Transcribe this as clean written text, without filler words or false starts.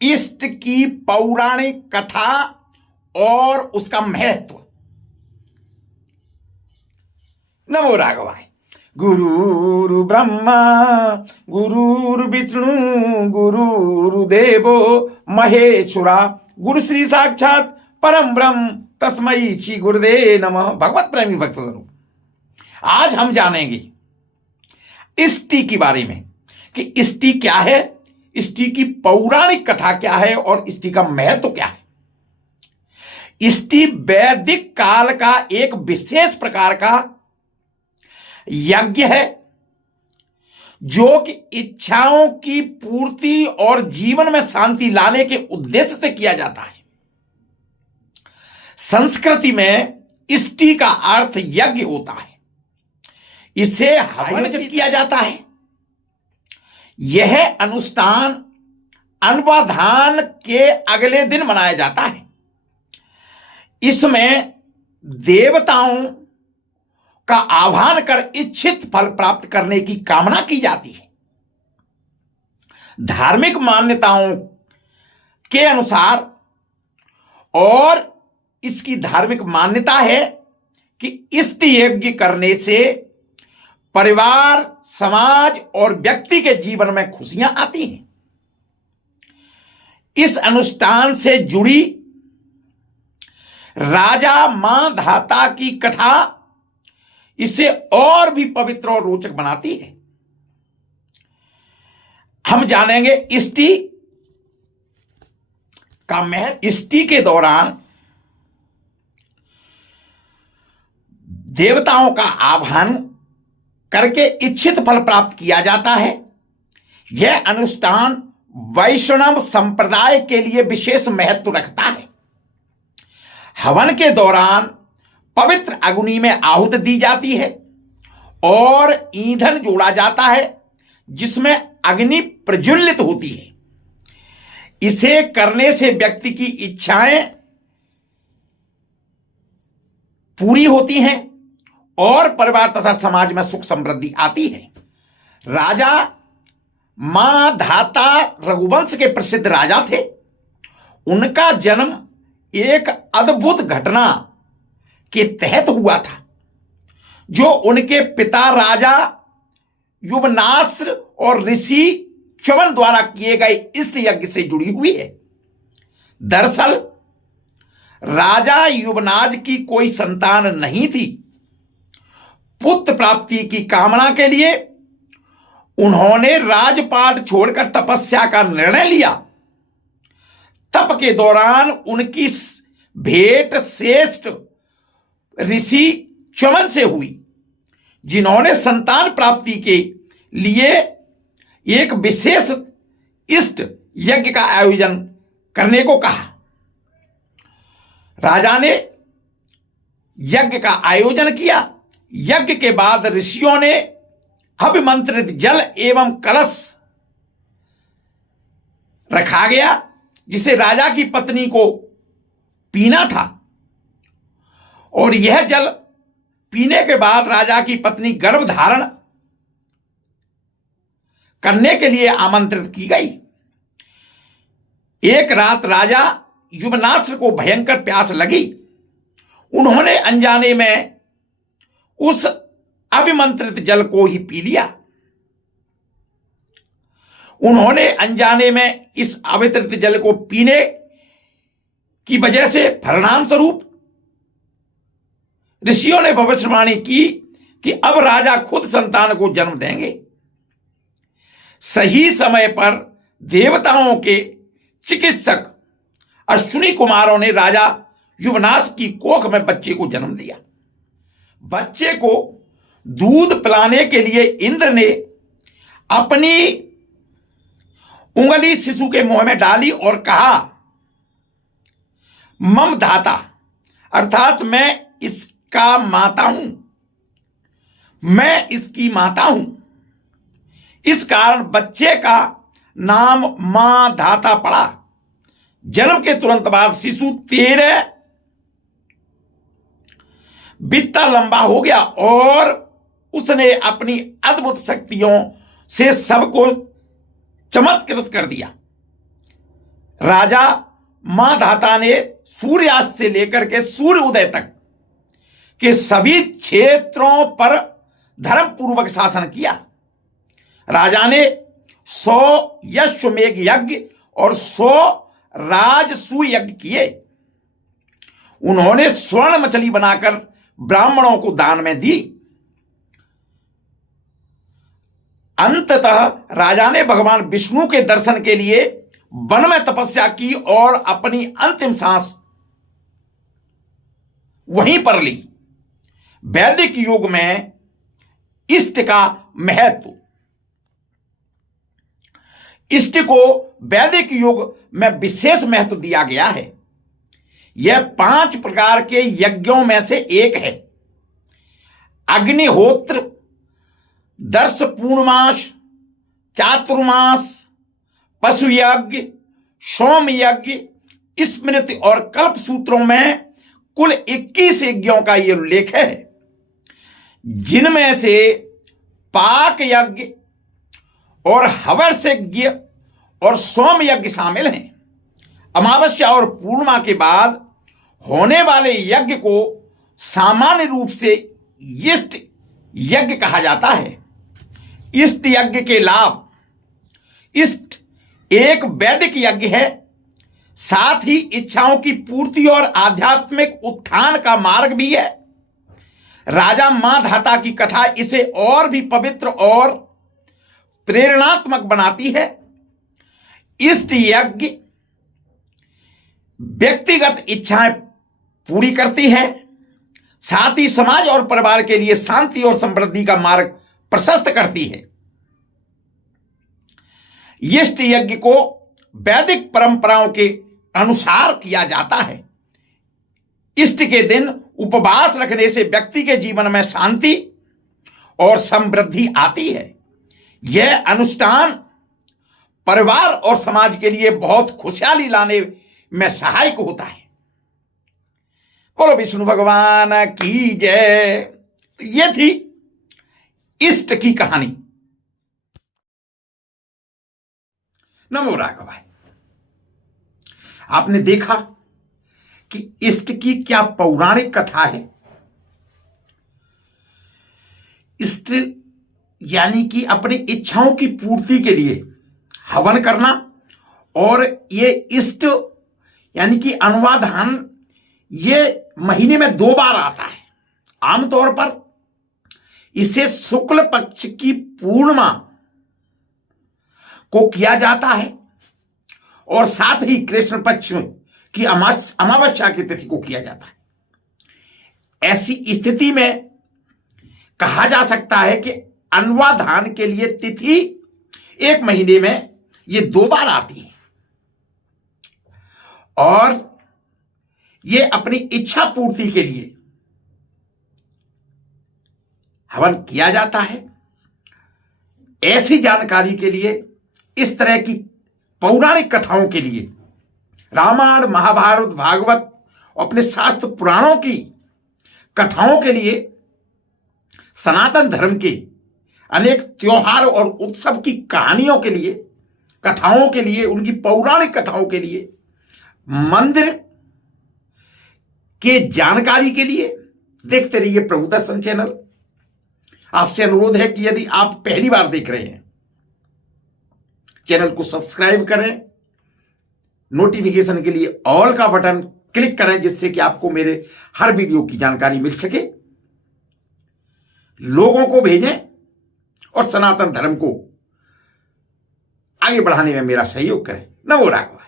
इष्ट की पौराणिक कथा और उसका महत्व। नमो राघवाय। गुरुर् ब्रह्मा गुरुर्विष्णु गुरुर्देवो महेश्वरा गुरु श्री साक्षात परम ब्रह्म तस्मै श्री गुरुदेव नमः। भगवत प्रेमी भक्तजनों, आज हम जानेंगे इष्टि के बारे में कि इष्टि क्या है, इष्टि की पौराणिक कथा क्या है और इष्टि का महत्व क्या है। इष्टि वैदिक काल का एक विशेष प्रकार का यज्ञ है जो कि इच्छाओं की पूर्ति और जीवन में शांति लाने के उद्देश्य से किया जाता है। संस्कृति में इष्टि का अर्थ यज्ञ होता है। इसे हवन किया जाता है। यह अनुष्ठान अन्नवाधान के अगले दिन मनाया जाता है। इसमें देवताओं का आह्वान कर इच्छित फल प्राप्त करने की कामना की जाती है। धार्मिक मान्यताओं के अनुसार और इसकी धार्मिक मान्यता है कि इष्टि यज्ञ करने से परिवार, समाज और व्यक्ति के जीवन में खुशियां आती हैं। इस अनुष्ठान से जुड़ी राजा मां धाता की कथा इसे और भी पवित्र और रोचक बनाती है। हम जानेंगे इष्टि का महत्व। इष्टि के दौरान देवताओं का आह्वान करके इच्छित फल प्राप्त किया जाता है। यह अनुष्ठान वैष्णव संप्रदाय के लिए विशेष महत्व रखता है। हवन के दौरान पवित्र अग्नि में आहुति दी जाती है और ईंधन जोड़ा जाता है जिसमें अग्नि प्रज्वलित होती है। इसे करने से व्यक्ति की इच्छाएं पूरी होती हैं और परिवार तथा समाज में सुख समृद्धि आती है। राजा मां धाता रघुवंश के प्रसिद्ध राजा थे। उनका जन्म एक अद्भुत घटना के तहत हुआ था जो उनके पिता राजा युवनाश्र और ऋषि च्यवन द्वारा किए गए इष्ट यज्ञ से जुड़ी हुई है। दरअसल राजा युवनाज की कोई संतान नहीं थी। पुत्र प्राप्ति की कामना के लिए उन्होंने राजपाट छोड़कर तपस्या का निर्णय लिया। तप के दौरान उनकी भेंट श्रेष्ठ ऋषि च्यवन से हुई, जिन्होंने संतान प्राप्ति के लिए एक विशेष इष्ट यज्ञ का आयोजन करने को कहा। राजा ने यज्ञ का आयोजन किया। यज्ञ के बाद ऋषियों ने अभिमंत्रित जल एवं कलश रखा गया जिसे राजा की पत्नी को पीना था और यह जल पीने के बाद राजा की पत्नी गर्भ धारण करने के लिए आमंत्रित की गई। एक रात राजा युवनाश्र को भयंकर प्यास लगी। उन्होंने अनजाने में उस अभिमंत्रित जल को ही पी लिया। उन्होंने अनजाने में इस अभिमंत्रित जल को पीने की वजह से परिणाम स्वरूप ऋषियों ने भविष्यवाणी की कि अब राजा खुद संतान को जन्म देंगे। सही समय पर देवताओं के चिकित्सक अश्विनी कुमारों ने राजा युवनाश की कोख में बच्चे को जन्म दिया। बच्चे को दूध पिलाने के लिए इंद्र ने अपनी उंगली शिशु के मुंह में डाली और कहा, मम धाता, अर्थात मैं इसका माता हूं, मैं इसकी माता हूं। इस कारण बच्चे का नाम मां धाता पड़ा। जन्म के तुरंत बाद शिशु 13 बित्ता लंबा हो गया और उसने अपनी अद्भुत शक्तियों से सबको चमत्कृत कर दिया। राजा मां धाता ने सूर्यास्त से लेकर के सूर्य उदय तक के सभी क्षेत्रों पर धर्मपूर्वक शासन किया। राजा ने 100 यश्वमेघ यज्ञ और 100 राजसूय यज्ञ किए। उन्होंने स्वर्ण मछली बनाकर ब्राह्मणों को दान में दी। अंततः राजा ने भगवान विष्णु के दर्शन के लिए वन में तपस्या की और अपनी अंतिम सांस वहीं पर ली। वैदिक युग में इष्ट का महत्व, इष्ट को वैदिक युग में विशेष महत्व दिया गया है। यह 5 प्रकार के यज्ञों में से एक है। अग्निहोत्र, दर्श पूर्णमास, चातुर्मास, पशु यज्ञ, सोम यज्ञ, स्मृति और कल्प सूत्रों में कुल 21 यज्ञों का यह उल्लेख है, जिनमें से पाक यज्ञ और हवर्ष यज्ञ और सोम यज्ञ शामिल हैं। अमावस्या और पूर्णिमा के बाद होने वाले यज्ञ को सामान्य रूप से इष्ट यज्ञ कहा जाता है। इष्ट यज्ञ के लाभ, इष्ट एक वैदिक यज्ञ है, साथ ही इच्छाओं की पूर्ति और आध्यात्मिक उत्थान का मार्ग भी है। राजा मां धाता की कथा इसे और भी पवित्र और प्रेरणात्मक बनाती है। इष्ट यज्ञ व्यक्तिगत इच्छाएं पूरी करती है, साथ ही समाज और परिवार के लिए शांति और समृद्धि का मार्ग प्रशस्त करती है। इष्ट यज्ञ को वैदिक परंपराओं के अनुसार किया जाता है। इष्ट के दिन उपवास रखने से व्यक्ति के जीवन में शांति और समृद्धि आती है। यह अनुष्ठान परिवार और समाज के लिए बहुत खुशहाली लाने में सहायक होता है। बोलो विष्णु भगवान की जय। तो यह थी इष्ट की कहानी। नमो राघव भाई। आपने देखा कि इष्ट की क्या पौराणिक कथा है। इष्ट यानी कि अपनी इच्छाओं की पूर्ति के लिए हवन करना, और ये इष्ट यानी कि अनुवाधान ये महीने में 2 बार आता है। आमतौर पर इसे शुक्ल पक्ष की पूर्णिमा को किया जाता है और साथ ही कृष्ण पक्ष की अमावस्या की तिथि को किया जाता है। ऐसी स्थिति में कहा जा सकता है कि अनुवाधान के लिए तिथि 1 महीने में ये 2 बार आती है और ये अपनी इच्छा पूर्ति के लिए हवन किया जाता है। ऐसी जानकारी के लिए, इस तरह की पौराणिक कथाओं के लिए रामायण, महाभारत, भागवत, अपने शास्त्र पुराणों की कथाओं के लिए, सनातन धर्म के अनेक त्योहार और उत्सव की कहानियों के लिए, कथाओं के लिए, उनकी पौराणिक कथाओं के लिए, मंदिर के जानकारी के लिए देखते रहिए प्रभु दर्शन चैनल। आपसे अनुरोध है कि यदि आप पहली बार देख रहे हैं, चैनल को सब्सक्राइब करें, नोटिफिकेशन के लिए ऑल का बटन क्लिक करें, जिससे कि आपको मेरे हर वीडियो की जानकारी मिल सके। लोगों को भेजें और सनातन धर्म को आगे बढ़ाने में मेरा सहयोग करें। नमो राघव।